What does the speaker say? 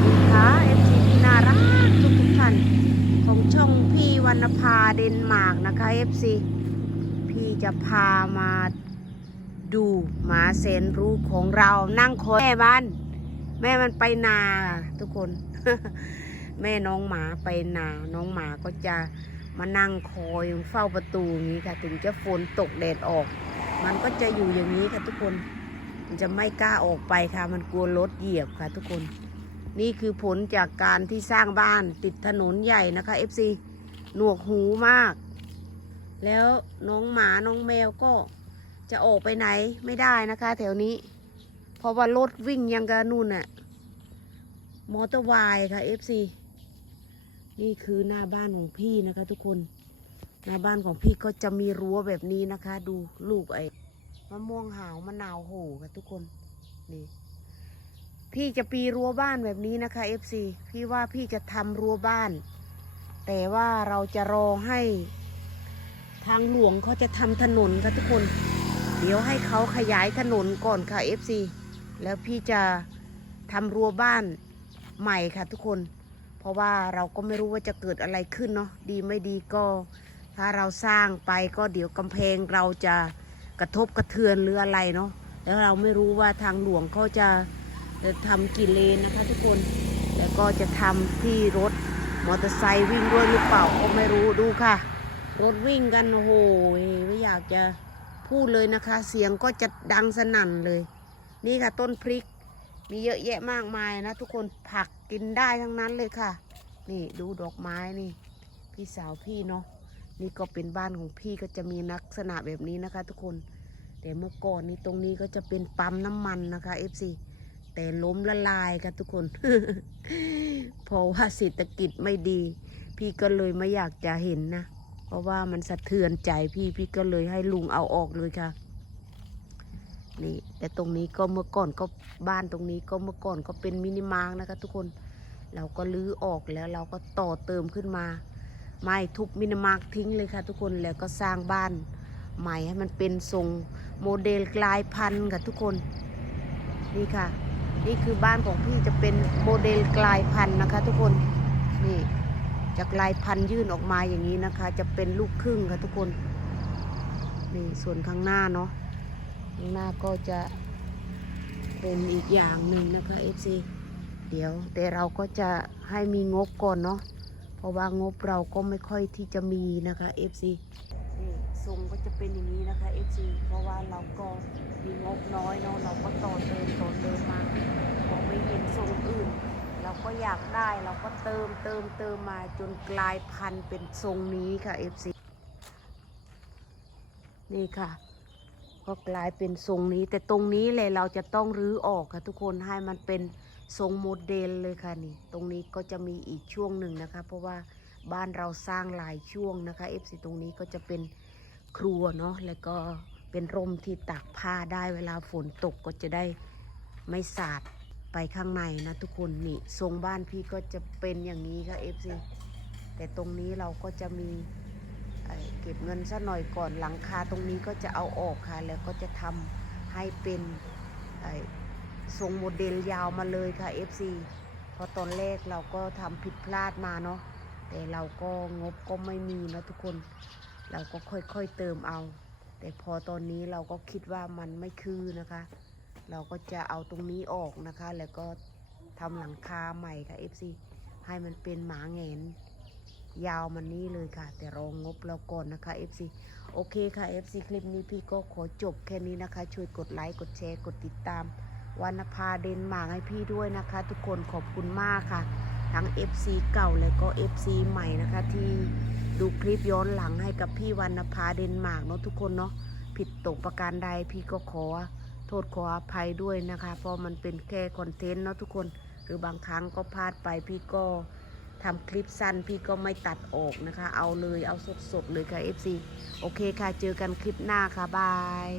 ดีค่ะเอฟซีที่น่ารักทุกทุกท่านของช่องพี่วรรณภาเดนมาร์กนะคะเอฟซีพี่จะพามาดูหมาแสนรู้ของเรานั่งคอยแม่มันแม่มันไปนาทุกคน แม่น้องหมาไปนา น้องหมาก็จะมานั่งคอยเฝ้าประตูอย่างนี้ค่ะ ถึงจะฝนตกแดดออก มันก็จะอยู่อย่างนี้ค่ะทุกคน มันจะไม่กล้าออกไปค่ะ มันกลัวรถเหยียบค่ะทุกคน นี่คือผลจากการที่สร้างบ้านติดถนนใหญ่นะคะ FC หนวกหูมาก แล้วน้องหมาน้องแมวก็จะออกไปไหนไม่ได้นะคะ แถวนี้ เพราะว่ารถวิ่งยังกระนู่นน่ะมอเตอร์ไวายค่ะ FC นี่คือหน้าบ้านของพี่นะคะทุกคน หน้าบ้านของพี่ก็จะมีรั้วแบบนี้นะคะ ดูลูกไอ้มะม่วงหาวมะนาวโหค่ะทุกคนนี่ พี่จะปีรั้วบ้านแบบนี้นะคะ FC พี่ว่าพี่จะทำรั้วบ้าน แต่ว่าเราจะรอให้ ทางหลวงเขาจะทำถนนค่ะทุกคน เดี๋ยวให้เขาขยายถนนก่อนค่ะ FC แล้วพี่จะทำรั้วบ้านใหม่ค่ะทุกคน เพราะว่าเราก็ไม่รู้ว่าจะเกิดอะไรขึ้นเนาะดีไม่ดีก็ ถ้าเราสร้างไปก็เดี๋ยวกำแพงเราจะกระทบกระเทือนหรืออะไรเนาะแล้วเราไม่รู้ว่าทางหลวงเขาจะ จะทำกี่เลนนะคะทุกคน แล้วก็จะทำที่รถมอเตอร์ไซค์วิ่งด้วยหรือเปล่าก็ไม่รู้ดูค่ะ รถวิ่งกันโอ้โหไม่อยากจะพูดเลยนะคะ เสียงก็จะดังสนั่นเลย นี่ค่ะต้นพริก มีเยอะแยะมากมายนะ ทุกคนผักกินได้ทั้งนั้นเลยค่ะ นี่ดูดอกไม้นี่ พี่สาวพี่เนาะนี่ก็เป็นบ้านของพี่ก็จะมีลักษณะแบบนี้นะคะ ทุกคนแต่เมื่อก่อนนี้ตรงนี้ก็จะเป็นปั๊มน้ำมันนะคะ FC แต่ล้มละลายค่ะทุกคน เพราะว่าเศรษฐกิจไม่ดี พี่ก็เลยไม่อยากจะเห็นนะ เพราะว่ามันสะเทือนใจพี่พี่ก็เลยให้ลุงเอาออกเลยค่ะ นี่ แต่ตรงนี้ก็เมื่อก่อนก็บ้านตรงนี้ก็เมื่อก่อนก็เป็นมินิมาร์กนะคะทุกคน เราก็ลื้อออกแล้วเราก็ต่อเติมขึ้นมา ไม่ทุบมินิมาร์กทิ้งเลยค่ะ ทุกคนแล้วก็สร้างบ้านใหม่ให้มันเป็นทรงโมเดลกลายพันธุ์ค่ะทุกคน นี่ค่ะ นี่คือบ้านของพี่จะเป็นโมเดลกลายพันธุ์นะคะ ทุกคนนี่จากลายพันธุ์ยื่นออกมาอย่างนี้นะคะ จะเป็นลูกครึ่งค่ะทุกคนนี่ส่วนข้างหน้าเนาะข้างหน้าก็จะเป็นอีกอย่างหนึ่งนะคะ FC เดี๋ยวแต่เราก็จะให้มีงบก่อนเนาะเพราะว่างบเราก็ไม่ค่อยที่จะมีนะคะ FC นี่ทรงก็จะเป็นอย่างนี้นะคะ FC เพราะว่าเราก็ บน้อยเนาะเราก็ต่อเติมต่อเติมมาพอไม่เห็นทรงอื่น เราก็อยากได้เราก็เติมเติมเติมมาจนกลายพันธุ์เป็นทรงนี้ค่ะ FC นี่ค่ะ ก็กลายเป็นทรงนี้ แต่ตรงนี้เลยเราจะต้องรื้อออกค่ะทุกคนให้มันเป็นทรงโมเดลเลยค่ะนี่ ตรงนี้ก็จะมีอีกช่วงหนึ่งนะคะ เพราะว่าบ้านเราสร้างหลายช่วงนะคะ FC ตรงนี้ก็จะเป็นครัวเนาะแล้วก็ เป็นร่มที่ตากผ้าได้เวลาฝนตกก็จะได้ไม่สาดไปข้างในนะทุกคนนี่ทรงบ้านพี่ก็จะเป็นอย่างนี้ค่ะ FC แต่ตรงนี้เราก็จะมีเเก็บเงินซะหน่อยก่อนหลังคาตรงนี้ก็จะเอาออกค่ะ แล้วก็จะทำให้เป็นทรงโมเดลยาวมาเลยค่ะ FC เพราะตอนแรกเราก็ทำผิดพลาดมาเนาะแต่เราก็งบก็ไม่มีนะทุกคน เราก็ค่อยๆเติมเอา แต่พอตอนนี้เราก็คิดว่ามันไม่คือนะคะ เราก็จะเอาตรงนี้ออกนะคะ แล้วก็ทำหลังคาใหม่ค่ะ FC ให้มันเป็นหมาแหงนยาวมันนี้เลยค่ะ แต่รองงบเราก่อนนะคะ FC โอเคค่ะ FC คลิปนี้พี่ก็ขอจบแค่นี้นะคะ ช่วยกดไลค์ กดแชร์ กดติดตามวรรณภาเดนมาร์กให้พี่ด้วยนะคะ ทุกคนขอบคุณมากค่ะ ทั้ง FC เก่าและก็ FC ใหม่นะคะ ที่ดูคลิปย้อนหลังให้กับพี่วรรณภาเดนมาร์กเนาะทุกคนเนาะผิดตกประการใดพี่ก็ขอโทษขออภัยด้วยนะคะ เพราะมันเป็นแค่คอนเทนต์เนาะทุกคนหรือบางครั้งก็พลาดไปพี่ก็ทำคลิปสั้นพี่ก็ไม่ตัดออกนะคะ เอาเลยเอาสดๆเลยค่ะ FC โอเคค่ะ เจอกันคลิปหน้าค่ะ บาย